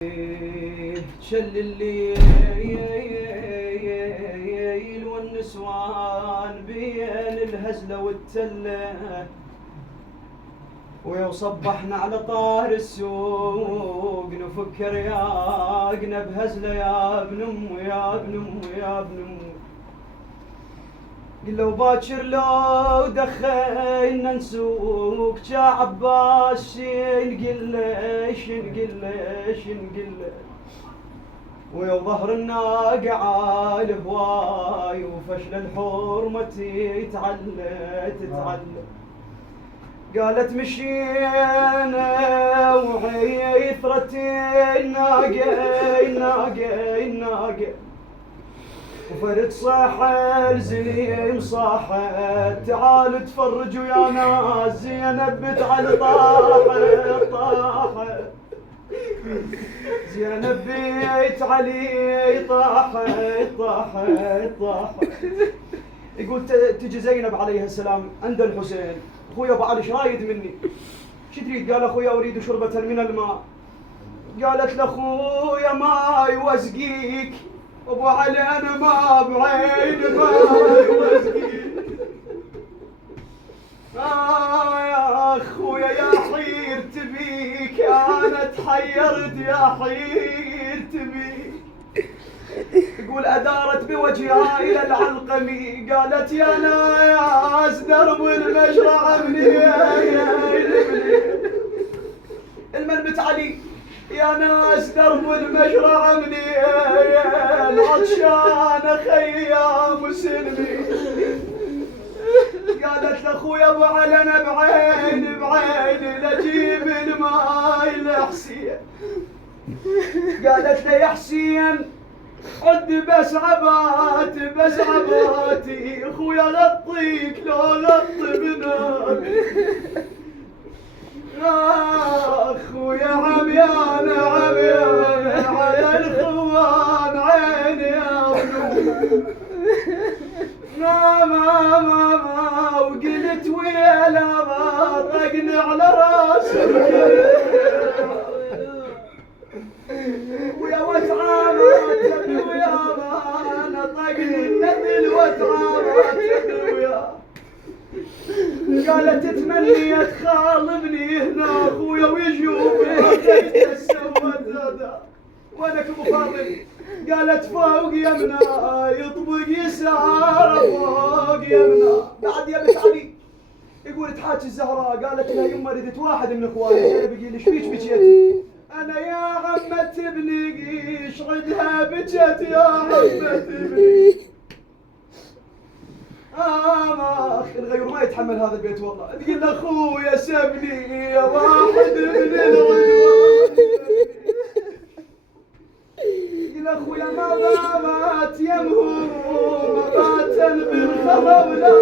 شل الليل والنسوان بين الهزلة والتلة، ويو صبحنا على طاهر السوق نفكر ياقنا بهزلة يا ابن أم يا ابن أم يا ابن أم. لو باكر لو دخلنا نسوق جا عباس نقلش ويا ظهر الناقة عال هواي وفشل الحرمة تتعلى قالت مشينا وعيثرت الناقة وفرد صاحل زين صاحت تعال تفرج ويا ناس زينب بتعال طاحت زينب بيت علي طاحت. يقول تجي زينب عليها السلام عند الحسين، اخويا ابو علي شرايد مني، شو تريد؟ قال اخويا اريد شربة من الماء. قالت لاخويا ما يوزقيك ابو علي انا ما بعين ما يوزقيك. يا اخويا يا حير تبيك انا تحيرت يا حير تبيك. يقول ادارت بوجهها الى العلقمي قالت يا ناس درب المشرع مني المنبت علي يا ناس درب المشرع مني العطشان خيام سلمي. قالت لاخويا ابو علي انا بعين لجيب الماي لحسين. قالت له يا حسين عد بس عباتي اخويا غطيك لو غط بنادي. اخويا عميان على الخوان عيني يا ابنو ما وقلت ويلا ما طقني على راسي ويا وتعامات ويا ما انا طقني النبل وتعامات ويا. قالت تتمني تخالبني هنا اخويا ويشوفني تسوت هذا وانك ابو فاضل. قالت فوق يمنا يطبق يسار فوق يمنا. بعد يا بنت علي يقول تحاكي الزهراء قالت لها يما ردت واحد من اخواني زينب يقول لي ايش فيك بكيتي؟ انا يا عمة ابني شعدها بكت يا عمة ابني. ما الغير ما يتحمل هذا البيت والله. تقول اخويا سبني يا واحد من العدوان. يقول اخويا ما بات يمهم ما باتا بالخرب لا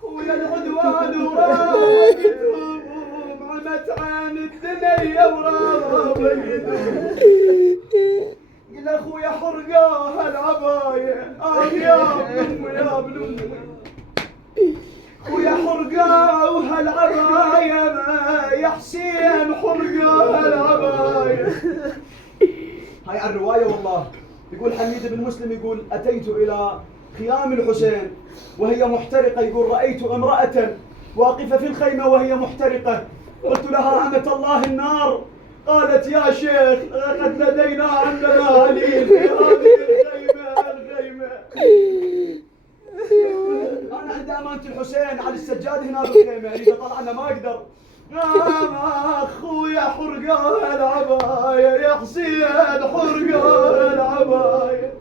خويا العدوان وراقتهم عمت عن الدنيا وراقتهم. قل اخويا حرقاها العباية يا ابن امي خويا حرقاها العباية يا حسين حرقاها العباية. هاي على الرواية والله. يقول حميد بن مسلم يقول اتيت الى خيام الحسين وهي محترقة. يقول رأيت امرأة واقفة في الخيمة وهي محترقة. قلت لها أمة الله النار. قالت يا شيخ لقد لدينا عندنا عليل في هذه الخيمة. أنا عند أمانة الحسين على السجاد هنا بالخيمة إذا طلعنا ما أقدر. أخويا حرقاها العباية يا حسين حرقاها العباية.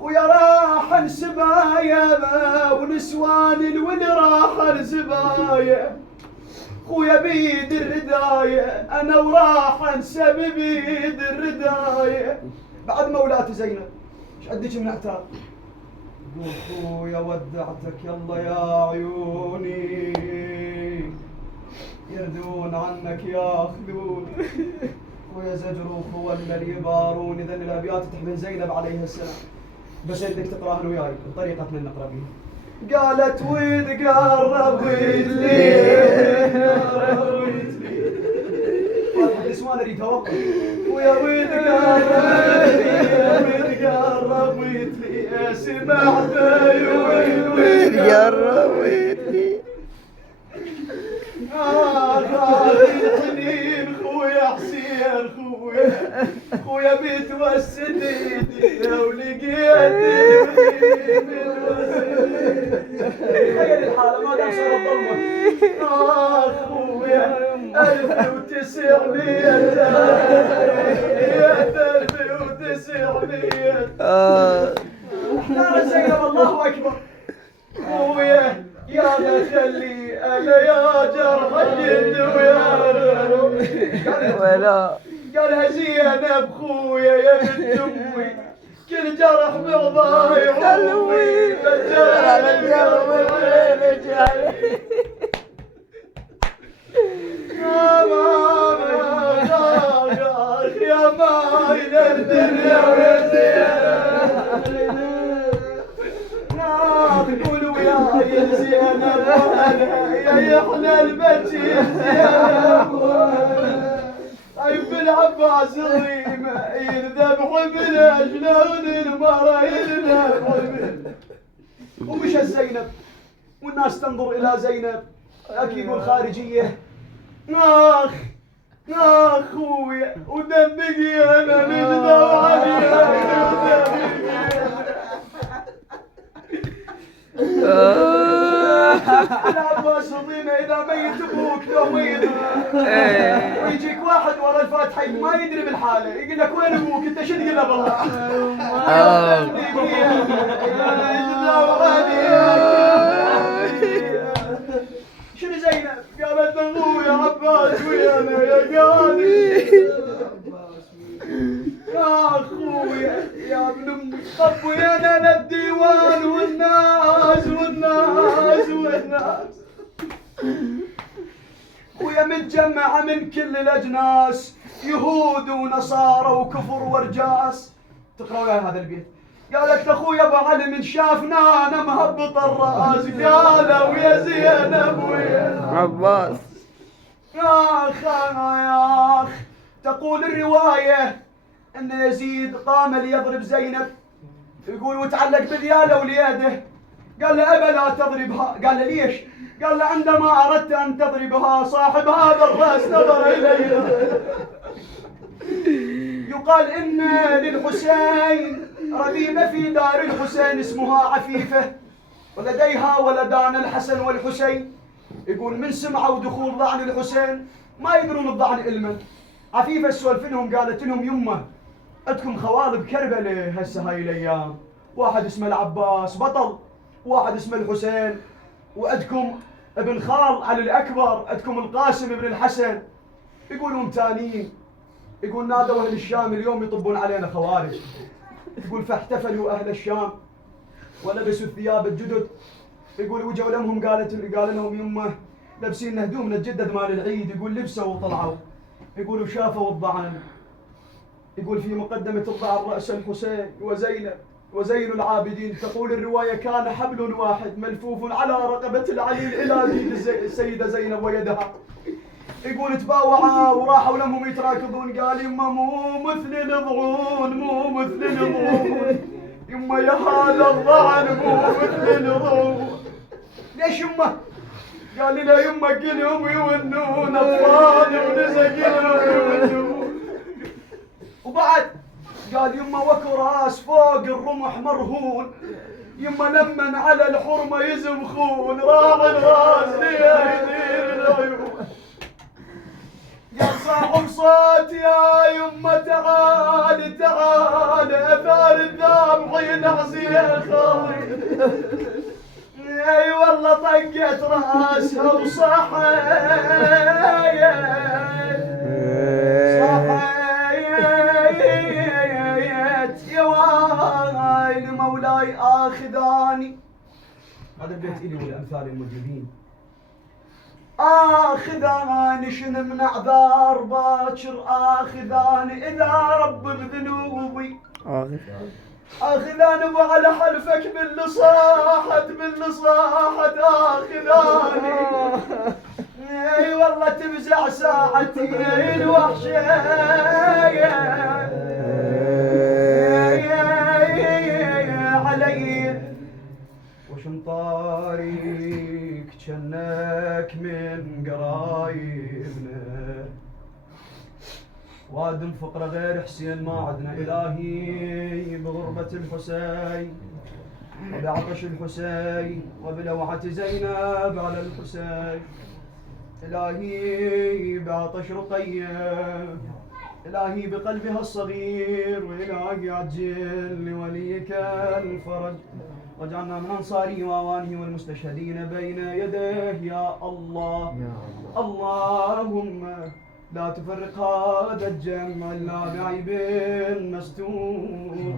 خويا راح السبايا ونسوان الول راح الزبايا. خويا بيد الرداية انا وراح انسب بيد الرداية. بعد مولاتي زينب ايش عندك من اعتاب؟ قول خويا ودعتك يلا يا عيوني يردون عنك ياخذون. خويا زجروخ ولا اليبارون. اذا الابيات تحمل زينب عليها السلام بس بدك تقراها وياي بطريقتنا نقرا بيها. قالت ويد قربت لي ما نريدها والله. ويا وين قربت لي سمعت وين قربت لي حنين خويا حسين خويا بيتوسد ايدي ولقيت تخيل الحالة ما دام صار الظلمة. خويا 1900 لا زينب الله اكبر. خويا يا خلي انا يا جرح الجد ولا قالها زينب خويا يا بنت امي كل جرح بعضها يعوي فجر القلب رجعي يا ماما يا مايل الدنيا وزينب تقولوا يا زينب يا يحلى البيت يا زينب طيب العباس الريمة يذبح من أجلون المرأة يذبح. ومشى زينب والناس تنظر إلى زينب أكيد والخارجية آخ خويا ودمقي أنا نجدر عليها العباس الريمة إذا ميت أبوك لو ميت ويجيك واحد ورا الفاتحة ما يدري بالحالة يقول لك وين أبوك أنت شو تقول له بالله شنو زينب قالت أبوي يا عباس ويانا يا قاضي يا خويا يا ابن امي طب ويانا الديوان والناس خويا متجمعة من كل الاجناس يهود ونصارى وكفر ورجاس. تقرأوا لها هذا البيت. قالت اخويا ابو علي من شافنا انا مهبط الراس قالوا يا زينب ويا عباس يا اخ. تقول الروايه ان يزيد قام ليضرب زينب يقول وتعلق بدياله وليده. قال له ابا لا تضربها. قال له ليش؟ قال له عندما اردت ان تضربها صاحب هذا الراس نظر الي. يقال ان للحسين ربيبه في دار الحسين اسمها عفيفه ولديها ولدان الحسن والحسين. يقول من سمعوا دخول ضعن الحسين ما يدرون الضعن علما. عفيفه سولف لهم قالت لهم يمه عندكم خوالب كربلاء هسه هاي الايام واحد اسمه العباس بطل واحد اسمه الحسين وعندكم ابن خال علي الاكبر عندكم القاسم ابن الحسن. يقولوا متانين. يقول نادوا اهل الشام اليوم يطبون علينا خوارج. يقول فاحتفلوا اهل الشام ولبسوا الثياب الجدد. يقول وجوا لهم قال لهم يمه لابسين هدومنا الجدد مال العيد. يقول لبسوا وطلعوا. يقولوا شافوا الضعن. يقول في مقدمة الضعن رأس الحسين وزين العابدين. تقول الرواية كان حبل واحد ملفوف على رقبة العليل إلى يد السيدة زينب ويدها. يقول تباوعا وراحوا لهم يتراكضون. قال يما مو مثل الضعون يما يا هذا الضعن مو مثل الضعون. ليش يما؟ قال لي لا يما قلهم يونون اطفال ونزقلهم يونون. وبعد قال يما وكو راس فوق الرمح مرهون يما لمن على الحرمه يزمخون راح الراس ليدير العيون. يا صاحب صوت يا يما تعال اثار الذابحين حسين خالي. اي والله طقت راسها وصحيت يا ويل مولاي اخذاني. هذا البيت الي والامثال الموجودين. آخذاني شن من أعذار باكر آخذاني إذا رب بذنوبي آخذاني وعلى حلفك باللي صاحت آخذاني اي والله تفزع ساعتي الوحشة علي وشن طاريك جنك من قرايبنا وادم فقرة غير حسين ما عدنا إلهي بغربة الحسين وبعطش الحسين وبلوعة زينب على الحسين إلهي بعطش رقية إلهي بقلبها الصغير وإلهي عجل لوليك الفرج واجعلنا من أنصاره وأوانه والمستشهدين بين يديه يا الله اللهم لا تفرق هذا الجمع إلا بعيب مستور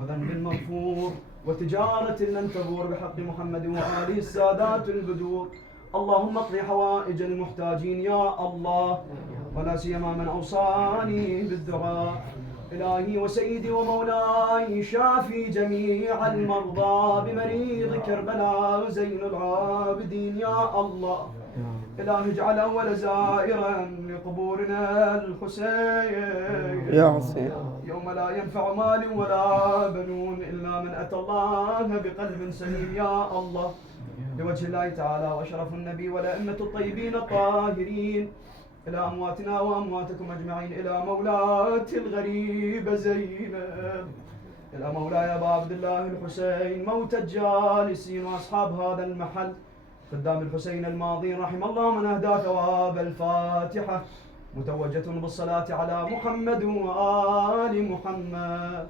وذنب مغفور وتجارة لن تبور بحق محمد وآله السادات البدور اللهم اقضي حوائج المحتاجين يا الله ولا سيما من أوصاني بالدعاء إلهي وسيدي ومولاي شافي جميع المرضى بمريض كربلاء زين العابدين يا الله إلهي اجعل أول زائرا لقبورنا الحسين يا حسين يوم لا ينفع مال ولا بنون إلا من أتى الله بقلب سليم يا الله لوجه الله تعالى وشرف النبي والأئمة الطيبين الطاهرين إلى أمواتنا وأمواتكم أجمعين إلى مولاة الغريبة زينب إلى مولاي أبا عبد الله الحسين موت الجالسين وأصحاب هذا المحل خدام الحسين الماضين رحم الله من أهدى ثواب الفاتحة متوجة بالصلاة على محمد وآل محمد